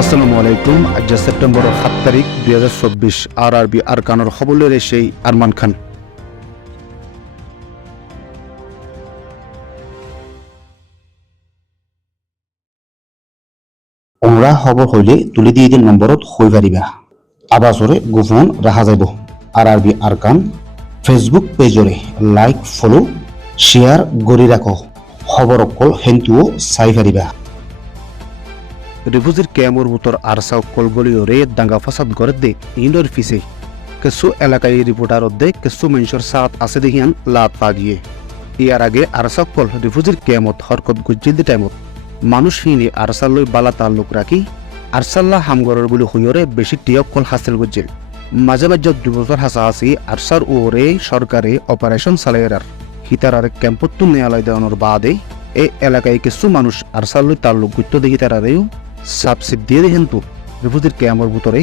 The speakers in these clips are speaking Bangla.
আসসালামু আলাইকুম। আজ সেপ্টেম্বর 7 তারিখ 2024। আরবি আরকানের খবরের সেই আরমান খান। ওমরা খবর হইলে তুলি দিয়ে দিন নম্বরত হই পারিবা আবাসরে গোপন রাখা যাইব। আরবি আরকান ফেসবুক পেজরে লাইক ফলো শেয়ার গড়ি রাখো। খবর অকল হেন্তুও চাই পারিবা। রিফুজির ক্যামর উত্তর আরসা কলগলিওরে দাঙ্গা ফাসাদ করে দে ইন্ডোর ফিসে কিছু এলাকায় রিপোর্টার দে কিছু মানুষের সাথ আছে দেখিয়ান লাত পাগিয়ে ইয়ার আগে আরসা কল রিফুজির ক্যামত হরকত গুজিল দি টাইমত মানুষ হিনে আরসাল্লই বালা তাল্লুক রাখি আরসাল্লাহ হামগরের বলে হইরে বেশি টিয়ক কল হাসিল গুজিল মাঝে মাঝে 2 বছর হাসা আসি আরসার ওরে সরকারে অপারেশন চালাইয়ার হিতার ক্যাম্পত্তু নেয়ালয় দেওয়ানোর বাদে এই এলাকায় কিছু মানুষ আরসাল্লই তাল্লুক গুত্ত দেখি তারারেও সাবসিপ দিয়ে দেখেন তো রিফুজির ক্যাম্পর ভিতরে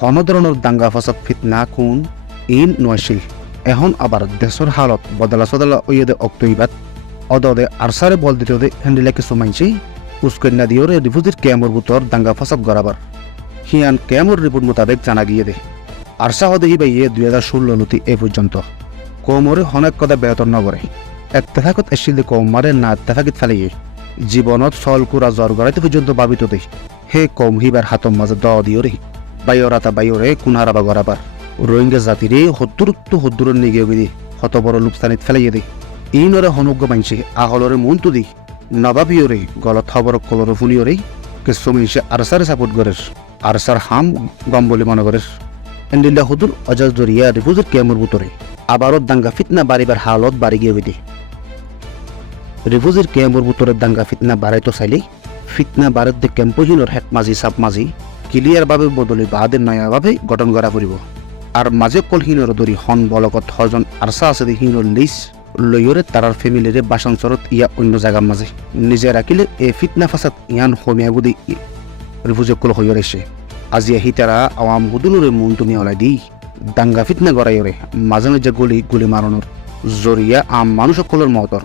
হন ধরনের দাঙ্গা ফাসাদ ফিতনা খুন ইন নয়শিল এখন আবার দেশের হালত বদলা সদলা ওইদে অক্তইবাদ অদে আরসারে বল দিতে হ্যান্ডিলে কিছু মাইনছি উস্কন্যা দিয়ে রিফুজির ক্যাম্পর ভিতর দাঙ্গা ফাসাদ গড়াবার হিয়ান ক্যাম্পর রিপোর্ট মোতাবেক জানা গিয়ে দে আরসা হদেহি বাইয়ে 2016 নতি এ পর্যন্ত কমরে হনেক কথা বেতন নগরে এত্তেফাকত এসিল কমারে না এত্তেফাকিত ফেলিয়ে জীবনত চল কুরা জ্বর গড়াইতে পর্যন্ত ভাবিত দে হে কম হিবার হাতম মাঝে দ দিও রে বাইরাতা বাইরে কুনহারাবা গড়াবার রোহিঙ্গা জাতিরে হদ্দুর নিগে দি হত বড় লুকসানিত ফেলাইয়ে দে ইনরে হনুজ্ঞ মানছে আহলরে মনতু দি নবাবিওরে গলত খবর কলর ফুলিওরে কিছু মানুষে আরসারে সাপোর্ট করের আরসার হাম গম বলে মনে করের এন্ডিল্লা হুদুর অজাজ দরিয়া রিফুজির ক্যাম্পর ভিতরে আবারও দাঙ্গা ফিতনা বাড়িবার হালত বাড়ি গিয়ে দে রিফুজির ক্যাম্পর ভিতরে দাঙ্গা ফিতনা বাড়াইতো চাইলে ফিতনা বাড়াত দে ক্যাম্পহীনৰ হেট মাঝি সাপ মাঝি ক্লিয়ার ভাবে বদলি বাদে নয়া ভাবে গঠন করা ফুরিব আর মাঝে কলহীনৰ দরি হন বলকত হজন আরসা আছে হীনৰ লিস লইরে তারার ফ্যামিলিরে বাসনচরত ইয়া অন্য জায়গার মাঝে নিজে রাখিলে এ ফিতনা ফাসাদ ইয়ান হমিয়া বুদি রিফুজে কল হইরে এসে আজিয়া হিতারা আওয়াম হুদুনুরে মন তুমি অলাই দি দাঙ্গা ফিতনা গড়াইরে মাঝে মাঝে গুলি মারানোর জরিয়া আম মানুষ সকলের মহতর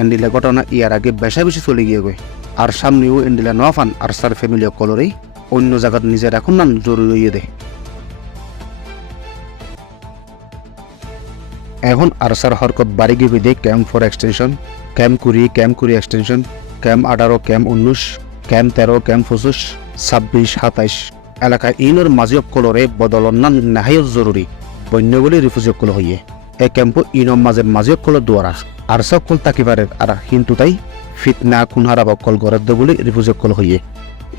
এন্ডিলা ঘটনা ইয়ার আগে বেশা বেশি চলে গিয়ে গয় আর সামনেও এন্ডিলা নফান আর সার ফ্যামিলি সকলরে অন্য জায়গাত নিজে রাখুন না জরুরি হইয়ে দে এখন আরসার হরকত বাড়ি গিয়ে দে camp 4 extension camp 20 extension camp 18 camp 19 camp 13 camp 25 26 27 এলাকায় ইনর মাঝি সকলরে বদলন না নাহাই জরুরি বন্য বলে রিফিউজি সকল হইয়ে এ ক্যাম্প ইনম মাঝে সকল দুয়ারা আর সকল তাকিবারে আর কিন্তু তাই ফিতনা কুনহারা বকল গড়ে দে বলে রিফিউজি সকল হইয়ে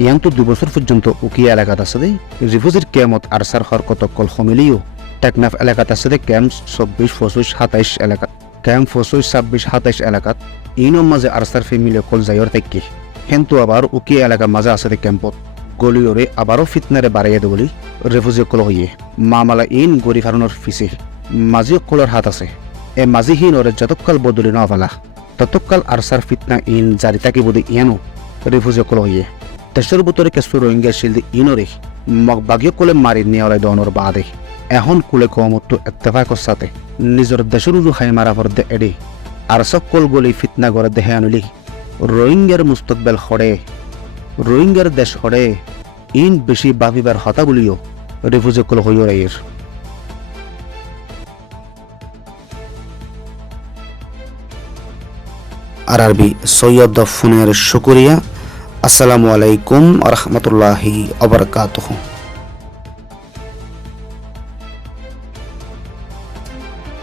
ইয়াং তো 2 বছর পর্যন্ত উকি এলাকাত আছে দে রিফিউজির ক্যাম্পত আরসার হরকত সকল সমিলিও টেকনাফ এলাকাত আছে দে ক্যাম্প 24 25 27 এলাকা ক্যাম্প 25 26 27 এলাকাত ইনম মাঝে আরসার ফ্যামিলি সকল যাইর থাকি কিন্তু আবার উকি এলাকা মাঝে আছে দে ক্যাম্পত গলিওরে আবারও ফিতনারে বাড়াইয়া দে বলি রিফিউজি সকল হইয়ে মামলা ইন গরি ফারণর ফিসে মাঝি সকলের হাত আছে এ মাঝিহীনরে যতকাল বদলি নফালা ততকাল আরসার ফিতনা ইন জারি থাকি বদি ইয়ানো রিফিউজি সকল হইয়ে দেশের ভিতরে কিছু রোহিঙ্গা শিল্দি ইনরে মগবাগীয় কোলে মারি নেওয়ালাই দনের বাদে এখন কুলে কমতো এত্তেফাকর সাথে নিজের দেশের উজু খাই মারা পর দে এডে আর সকল গলি ফিতনা করে দেহে আনলি রোহিঙ্গার মুস্তকবেল হরে রোহিঙ্গার দেশ হরে ইন বেশি ভাবিবার হতা বলিও রিফিউজি সকল হইয় রাইয়ের আরবি সৈয়দ ফোনের শুকরিয়া। আসসালামু আলাইকুম ওয়া রাহমাতুল্লাহি ওয়া বারাকাতুহু।